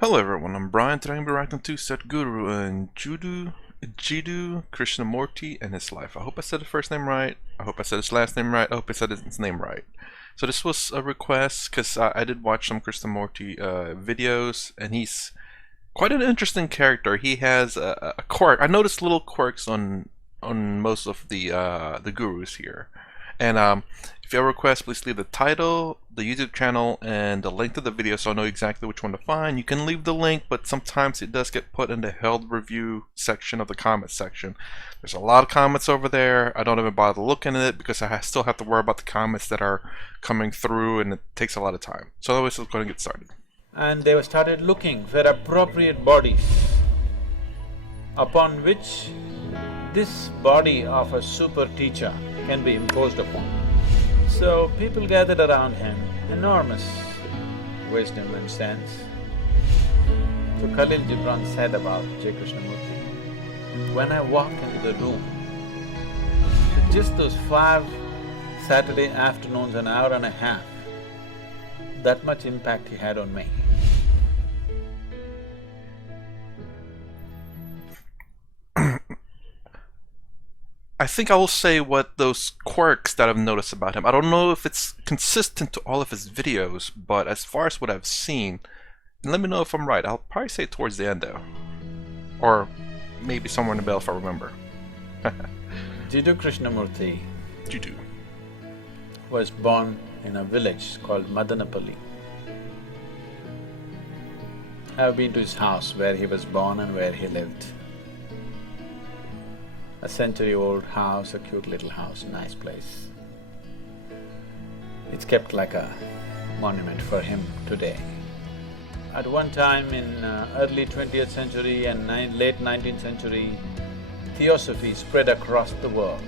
Hello everyone, I'm Brian. Today I'm reacting to Sadhguru and Jiddu Krishnamurti and his life. I hope I said the first name right. I hope I said his last name right. I hope I said his name right. So this was a request because I did watch some Krishnamurti videos, and he's quite an interesting character. He has a quirk. I noticed little quirks on most of the gurus here. And if you have a request, please leave the title, the YouTube channel, and the link to the video so I know exactly which one to find. You can leave the link, but sometimes it does get put in the held review section of the comments section. There's a lot of comments over there. I don't even bother looking at it because I still have to worry about the comments that are coming through, and it takes a lot of time. So anyways, let's go and get started. And they started looking for appropriate bodies upon which this body of a super teacher can be imposed upon. So people gathered around him, enormous wisdom and sense. So Khalil Gibran said about J. Krishnamurti, when I walked into the room, just those 5 Saturday afternoons, an hour and a half, that much impact he had on me. I think I will say what those quirks that I've noticed about him. I don't know if it's consistent to all of his videos, but as far as what I've seen, and let me know if I'm right, I'll probably say towards the end though. Or maybe somewhere in the middle if I remember. Jiddu Krishnamurti Jiddu was born in a village called Madanapalli. I've been to his house where he was born and where he lived. A century-old house, a cute little house, nice place. It's kept like a monument for him today. At one time in early 20th century and late 19th century, theosophy spread across the world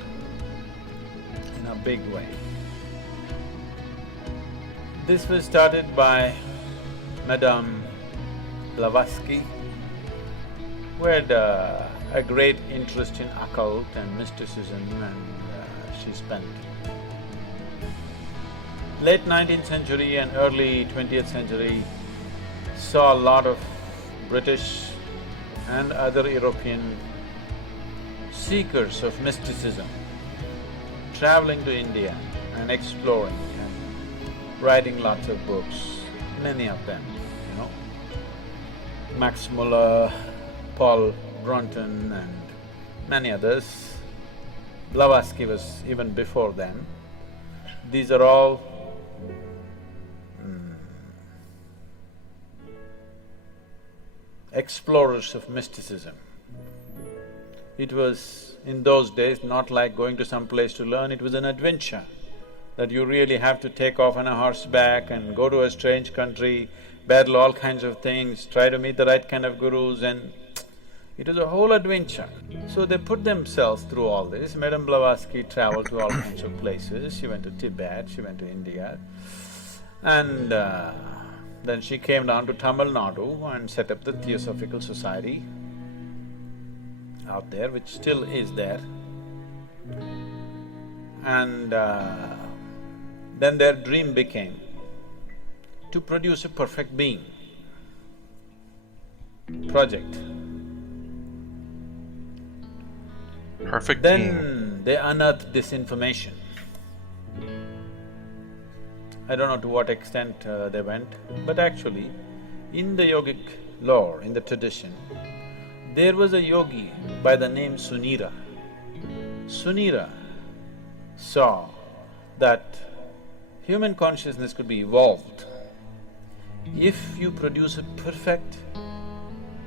in a big way. This was started by Madame Blavatsky, who had a great interest in occult and mysticism, and she spent late 19th century and early 20th century saw a lot of British and other European seekers of mysticism traveling to India and exploring and writing lots of books, many of them, you know. Max Muller, Paul Brunton and many others. Blavatsky was even before them. These are all explorers of mysticism. It was, in those days, not like going to some place to learn, it was an adventure that you really have to take off on a horseback and go to a strange country, battle all kinds of things, try to meet the right kind of gurus, and it was a whole adventure. So they put themselves through all this. Madame Blavatsky traveled to all kinds of places. She went to Tibet, she went to India, and then she came down to Tamil Nadu and set up the Theosophical Society out there, which still is there. And then their dream became to produce a perfect being project. Perfect being. Then they unearthed this information. I don't know to what extent they went, but actually, in the yogic lore, in the tradition, there was a yogi by the name Sunira. Sunira saw that human consciousness could be evolved if you produce a perfect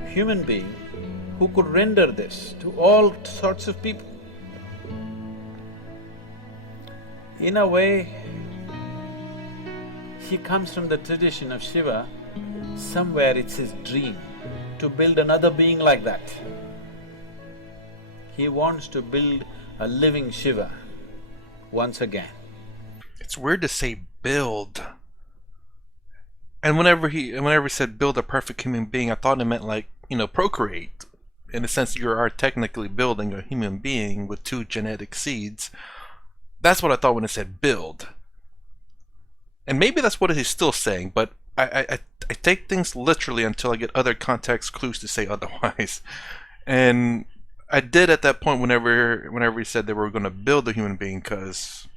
human being who could render this to all sorts of people. In a way, he comes from the tradition of Shiva. Somewhere it's his dream to build another being like that. He wants to build a living Shiva once again. It's weird to say build. And whenever he said build a perfect human being, I thought it meant like, you know, procreate. In a sense, you are technically building a human being with 2 genetic seeds. That's what I thought when it said build. And maybe that's what he's still saying, but I take things literally until I get other context clues to say otherwise. And I did at that point whenever he said they were going to build a human being, because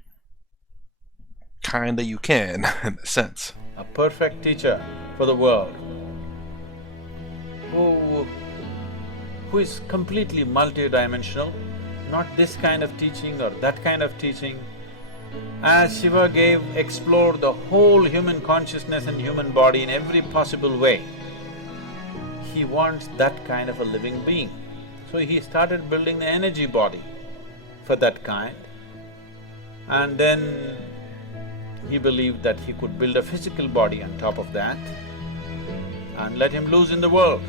kinda you can, in a sense. A perfect teacher for the world, who is completely multidimensional, not this kind of teaching or that kind of teaching. As Shiva explored the whole human consciousness and human body in every possible way, he wants that kind of a living being. So he started building the energy body for that kind, and then he believed that he could build a physical body on top of that and let him loose in the world.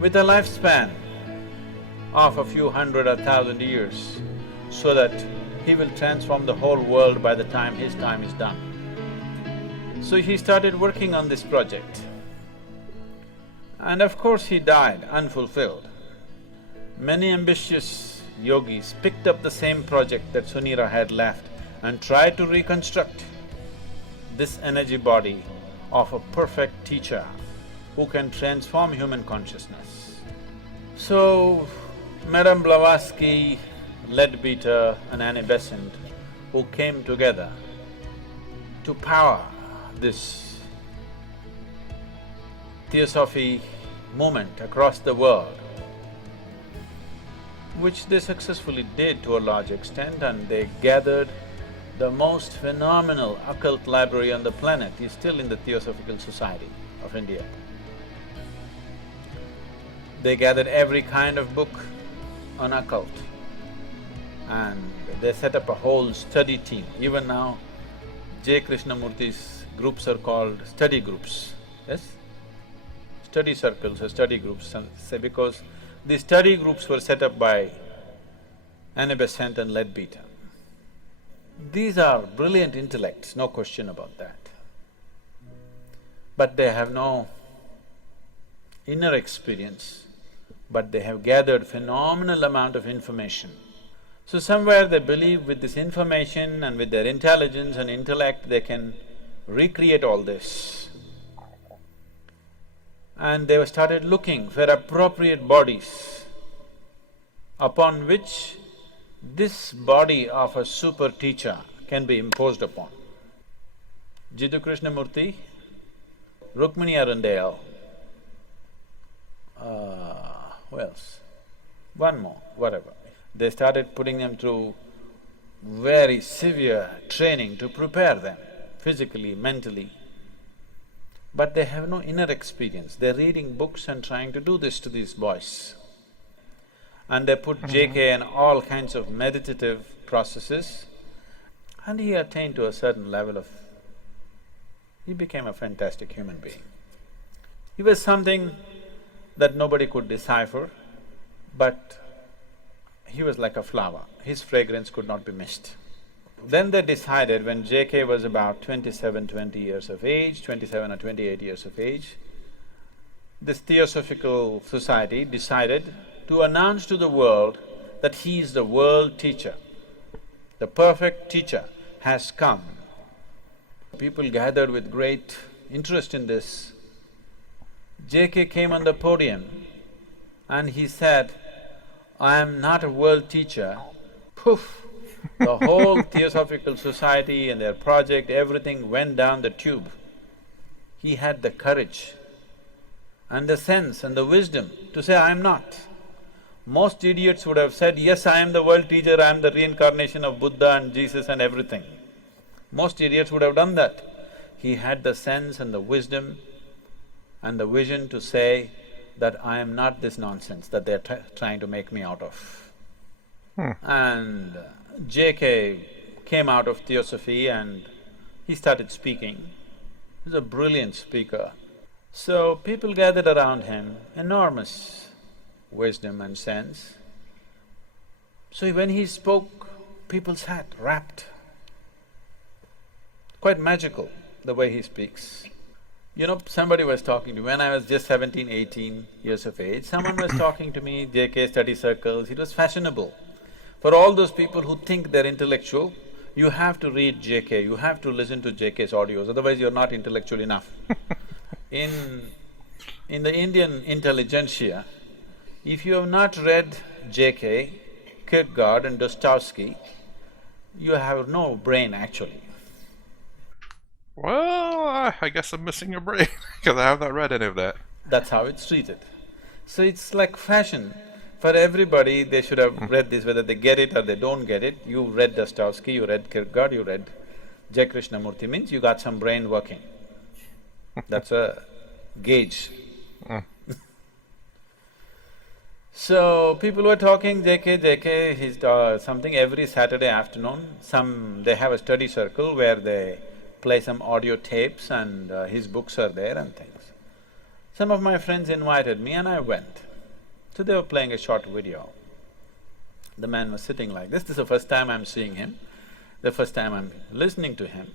With a lifespan of a few hundred or thousand years, so that he will transform the whole world by the time his time is done. So he started working on this project. And of course he died unfulfilled. Many ambitious yogis picked up the same project that Sunira had left and tried to reconstruct this energy body of a perfect teacher who can transform human consciousness. So, Madame Blavatsky, Leadbeater and Annie Besant, who came together to power this theosophy movement across the world, which they successfully did to a large extent, and they gathered the most phenomenal occult library on the planet is still in the Theosophical Society of India. They gathered every kind of book on occult, and they set up a whole study team. Even now, Krishnamurti's groups are called study groups, yes? Study circles or study groups, say, because the study groups were set up by Annie Besant and Leadbeater. These are brilliant intellects, no question about that. But they have no inner experience, but they have gathered phenomenal amount of information. So somewhere they believe with this information and with their intelligence and intellect, they can recreate all this. And they started looking for appropriate bodies upon which this body of a super teacher can be imposed upon. Jiddu Krishnamurti, Rukmini Arundale, who else? One more, whatever. They started putting them through very severe training to prepare them physically, mentally. But they have no inner experience. They're reading books and trying to do this to these boys. And they put JK in all kinds of meditative processes, and he attained to a certain level of… he became a fantastic human being. He was something that nobody could decipher, but he was like a flower, his fragrance could not be missed. Then they decided, when JK was about 20 years of age, 27 or 28 years of age, this Theosophical Society decided to announce to the world that he is the world teacher. The perfect teacher has come. People gathered with great interest in this. JK came on the podium and he said, "I am not a world teacher." Poof! The whole Theosophical Society and their project, everything went down the tube. He had the courage and the sense and the wisdom to say, "I am not." Most idiots would have said, "Yes, I am the world teacher, I am the reincarnation of Buddha and Jesus and everything." Most idiots would have done that. He had the sense and the wisdom and the vision to say that I am not this nonsense that they're trying to make me out of. And JK came out of Theosophy and he started speaking. He's a brilliant speaker. So people gathered around him, enormous wisdom and sense. So when he spoke, people sat rapt. Quite magical, the way he speaks. You know, somebody was talking to me, when I was just 17, 18 years of age, someone was talking to me, JK study circles, it was fashionable. For all those people who think they're intellectual, you have to read JK, you have to listen to JK's audios, otherwise you're not intellectual enough. In the Indian intelligentsia, if you have not read JK, Kierkegaard and Dostoevsky, you have no brain actually. Well, I guess I'm missing a brain because I have not read any of that. That's how it's treated. So it's like fashion. For everybody, they should have read this, whether they get it or they don't get it. You read Dostoevsky, you read Kierkegaard, you read J. Krishnamurti, means you got some brain working. That's a gauge. So, people were talking JK, he's something every Saturday afternoon, they have a study circle where they play some audio tapes and his books are there and things. Some of my friends invited me and I went. So they were playing a short video. The man was sitting like this is the first time I'm seeing him, the first time I'm listening to him.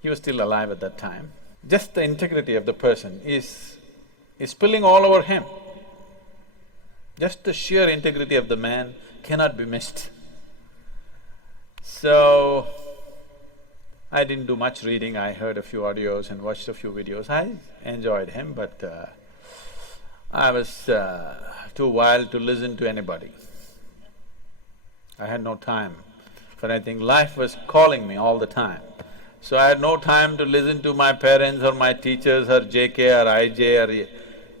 He was still alive at that time. Just the integrity of the person is spilling all over him. Just the sheer integrity of the man cannot be missed. So, I didn't do much reading, I heard a few audios and watched a few videos. I enjoyed him, but I was too wild to listen to anybody. I had no time for anything. Life was calling me all the time. So I had no time to listen to my parents or my teachers or JK or IJ or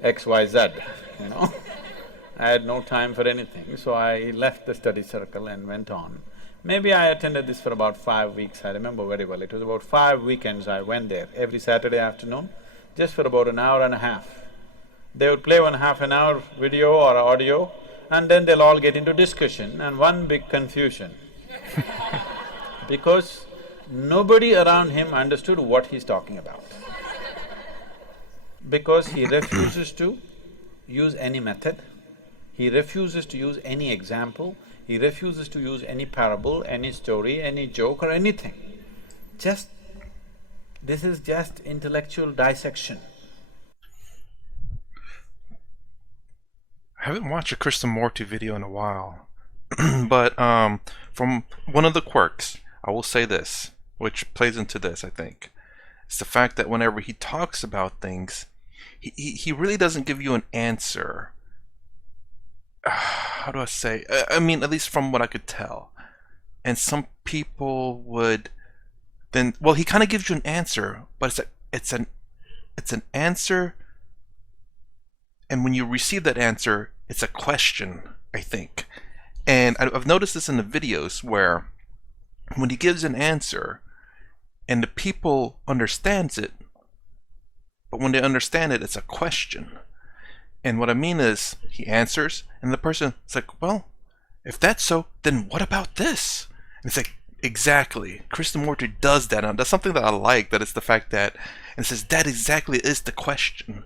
XYZ, you know. I had no time for anything, so I left the study circle and went on. Maybe I attended this for about 5 weeks, I remember very well. It was about 5 weekends I went there, every Saturday afternoon, just for about an hour and a half. They would play 1 half an hour video or audio, and then they'll all get into discussion and one big confusion. Because nobody around him understood what he's talking about. Because he refuses to use any method, he refuses to use any example, he refuses to use any parable, any story, any joke or anything. This is just intellectual dissection. I haven't watched a Krishnamurti video in a while, but from one of the quirks, I will say this, which plays into this, I think. It's the fact that whenever he talks about things, he really doesn't give you an answer. How do I say? I mean, at least from what I could tell. And some people would then, well, he kind of gives you an answer, but it's an answer, and when you receive that answer, it's a question, I think. And I've noticed this in the videos where when he gives an answer and the people understands it, but when they understand it, it's a question. And what I mean is, he answers, and the person is like, well, if that's so, then what about this? And it's like, exactly. Krishnamurti does that, and that's something that I like, that it's the fact that, and it says, that exactly is the question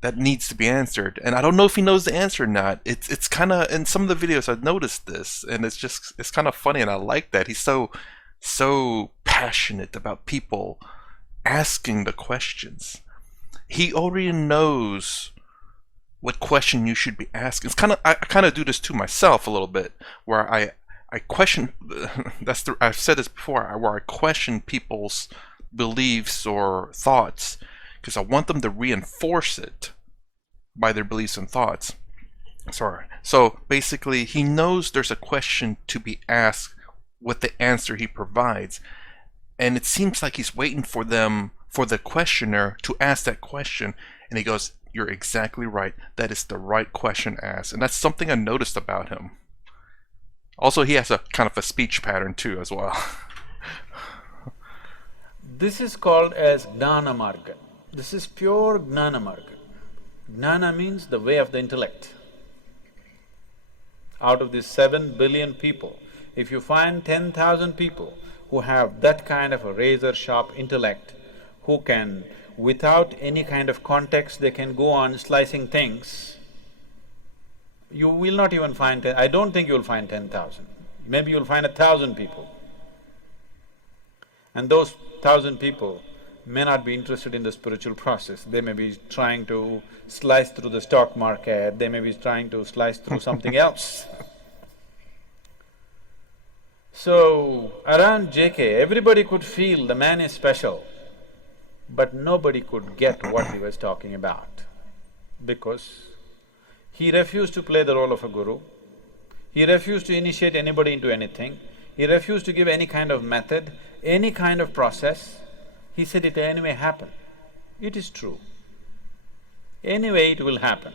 that needs to be answered. And I don't know if he knows the answer or not. It's kind of, in some of the videos I've noticed this, and it's kind of funny, and I like that. He's so passionate about people asking the questions. He already knows what question you should be asking. It's kind of, I kind of do this to myself a little bit, where I question, I've said this before, where I question people's beliefs or thoughts, because I want them to reinforce it by their beliefs and thoughts. Sorry. So basically, he knows there's a question to be asked with the answer he provides, and it seems like he's waiting for the questioner to ask that question, and he goes, you're exactly right, that is the right question asked. And that's something I noticed about him. Also, he has a kind of a speech pattern too as well. This is called as Gnana Marga. This is pure Gnana Marga. Gnana means the way of the intellect. Out of these 7 billion people, if you find 10,000 people who have that kind of a razor-sharp intellect, who can, without any kind of context, they can go on slicing things, you will not even find I don't think you'll find 10,000. Maybe you'll find 1,000 people. And those 1,000 people may not be interested in the spiritual process. They may be trying to slice through the stock market, they may be trying to slice through something else. So, around JK, everybody could feel the man is special, but nobody could get what he was talking about, because he refused to play the role of a guru, he refused to initiate anybody into anything, he refused to give any kind of method, any kind of process. He said it anyway happen. It is true. Anyway it will happen.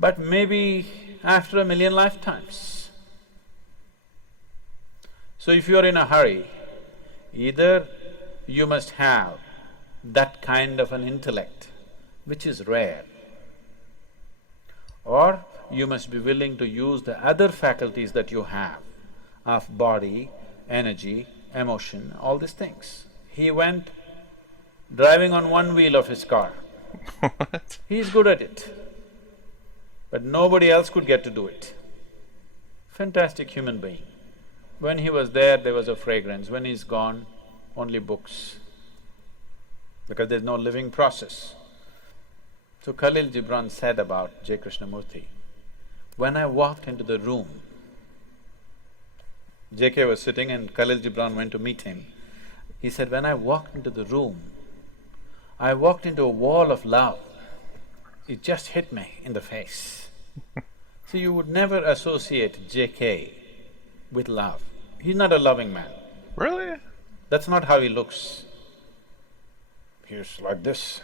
But maybe after 1,000,000 lifetimes. So if you're in a hurry, either you must have that kind of an intellect, which is rare, or you must be willing to use the other faculties that you have of body, energy, emotion, all these things. He went driving on one wheel of his car. What? He's good at it, but nobody else could get to do it. Fantastic human being. When he was there was a fragrance, when he's gone, only books, because there's no living process. So Khalil Gibran said about J. Krishnamurti, when I walked into the room, JK was sitting and Khalil Gibran went to meet him. He said, when I walked into the room, I walked into a wall of love. It just hit me in the face. So you would never associate JK with love. He's not a loving man. Really? That's not how he looks. He's like this.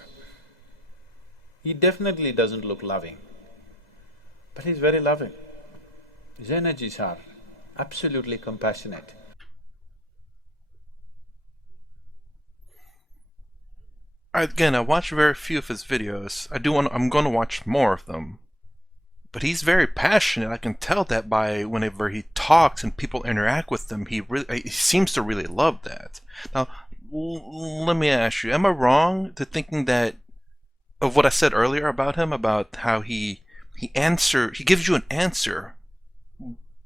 He definitely doesn't look loving, but he's very loving. His energies are absolutely compassionate. Again, I watch very few of his videos. I'm gonna watch more of them. But he's very passionate. I can tell that by whenever he talks and people interact with him. He seems to really love that. Now, let me ask you: am I wrong to thinking that of what I said earlier about him, about how he gives you an answer,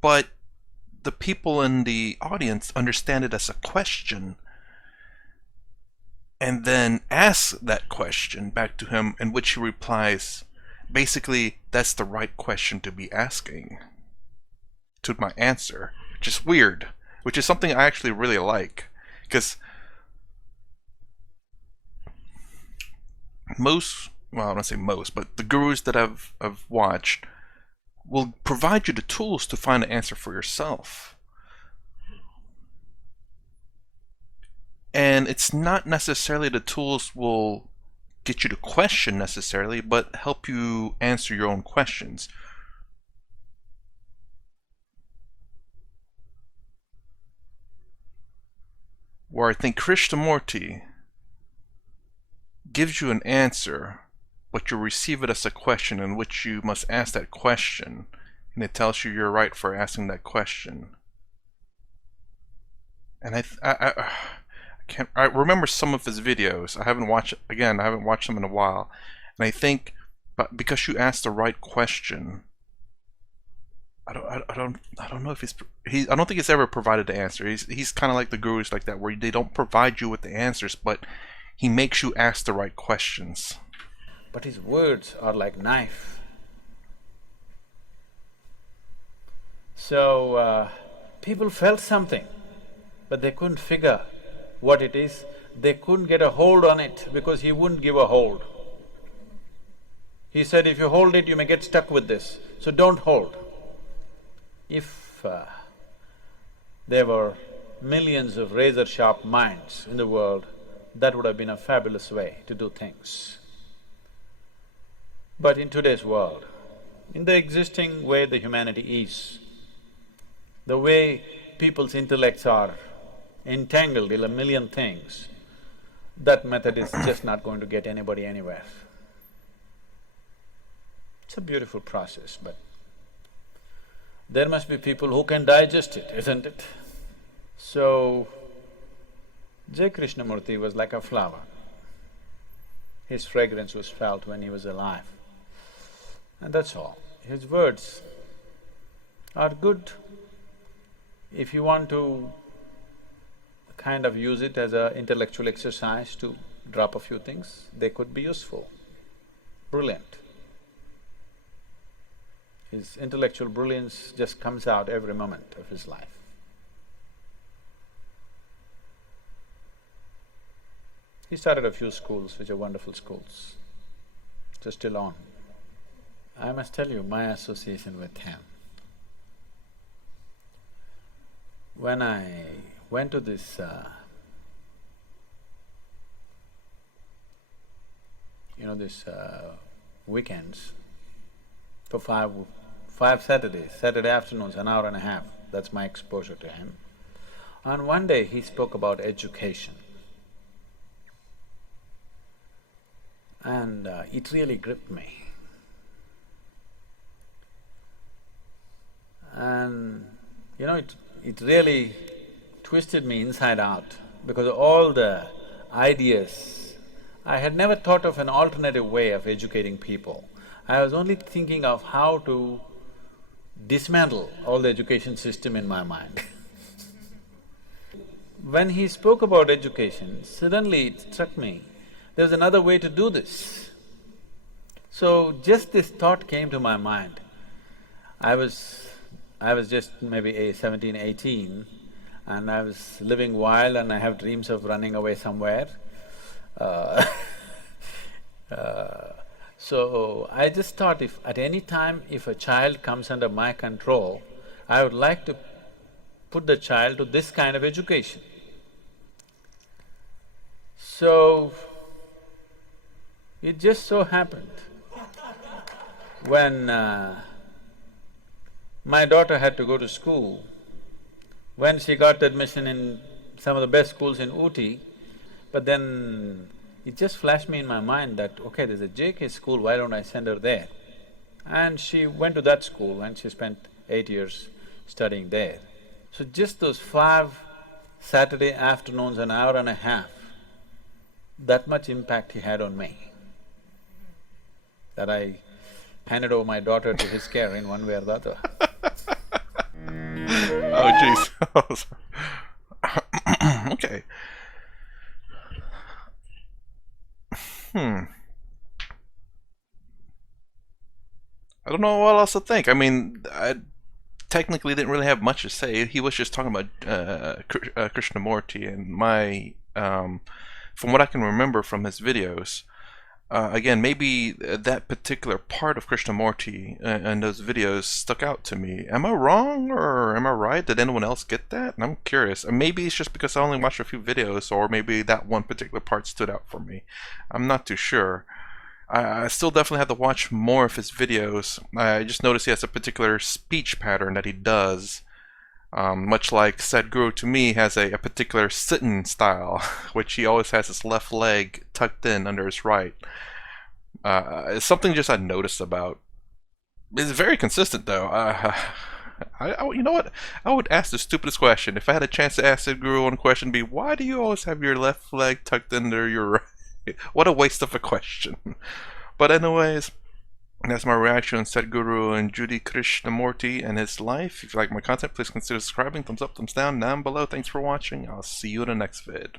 but the people in the audience understand it as a question, and then ask that question back to him, in which he replies, basically, that's the right question to be asking to my answer, which is weird, which is something I actually really like, because well, I don't say most, but the gurus that I've watched will provide you the tools to find an answer for yourself. And it's not necessarily the tools will get you to question necessarily, but help you answer your own questions. Where I think Krishnamurti gives you an answer, but you receive it as a question in which you must ask that question, and it tells you you're right for asking that question. And I remember some of his videos. I haven't watched them in a while, and I think, but because you asked the right question, I don't know if I don't think he's ever provided the answer. He's kind of like the gurus like that, where they don't provide you with the answers, but he makes you ask the right questions. But his words are like knife. So, people felt something, but they couldn't figure what it is. They couldn't get a hold on it because he wouldn't give a hold. He said, if you hold it, you may get stuck with this, so don't hold. If there were millions of razor-sharp minds in the world, that would have been a fabulous way to do things. But in today's world, in the existing way the humanity is, the way people's intellects are entangled in 1,000,000 things, that method is just not going to get anybody anywhere. It's a beautiful process, but there must be people who can digest it, isn't it? So, J. Krishnamurti was like a flower. His fragrance was felt when he was alive. And that's all. His words are good. If you want to kind of use it as an intellectual exercise to drop a few things, they could be useful. Brilliant. His intellectual brilliance just comes out every moment of his life. He started a few schools, which are wonderful schools, which are still on. I must tell you my association with him. When I went to this weekends for five Saturdays, Saturday afternoons, an hour and a half, that's my exposure to him. And one day he spoke about education. And it really gripped me. And it really twisted me inside out, because all the ideas, I had never thought of an alternative way of educating people. I was only thinking of how to dismantle all the education system in my mind. When he spoke about education, suddenly it struck me, there's another way to do this. So just this thought came to my mind. I was just maybe 17, 18, and I was living wild and I have dreams of running away somewhere. So I just thought, if at any time if a child comes under my control, I would like to put the child to this kind of education. So it just so happened, when my daughter had to go to school, when she got admission in some of the best schools in Ooty, but then it just flashed me in my mind that, okay, there's a JK school, why don't I send her there? And she went to that school and she spent 8 years studying there. So just those 5 Saturday afternoons, an hour and a half, that much impact he had on me, that I handed over my daughter to his care in one way or the other. Oh jeez. Okay. I don't know what else to think. I mean, I technically didn't really have much to say. He was just talking about Krishnamurti, and from what I can remember from his videos, again, maybe that particular part of Krishnamurti and those videos stuck out to me. Am I wrong or am I right? Did anyone else get that? And I'm curious. Maybe it's just because I only watched a few videos, or maybe that one particular part stood out for me. I'm not too sure. I still definitely have to watch more of his videos. I just noticed he has a particular speech pattern that he does. Much like Sadhguru, to me, has a particular sitting style, which he always has his left leg tucked in under his right. It's something just I noticed about. It's very consistent, though. You know what? I would ask the stupidest question. If I had a chance to ask Sadhguru one question, be, why do you always have your left leg tucked under your right? What a waste of a question. But anyways, that's my reaction on Sadhguru and Jiddu Krishnamurti and his life. If you like my content, please consider subscribing. Thumbs up, thumbs down below. Thanks for watching. I'll see you in the next vid.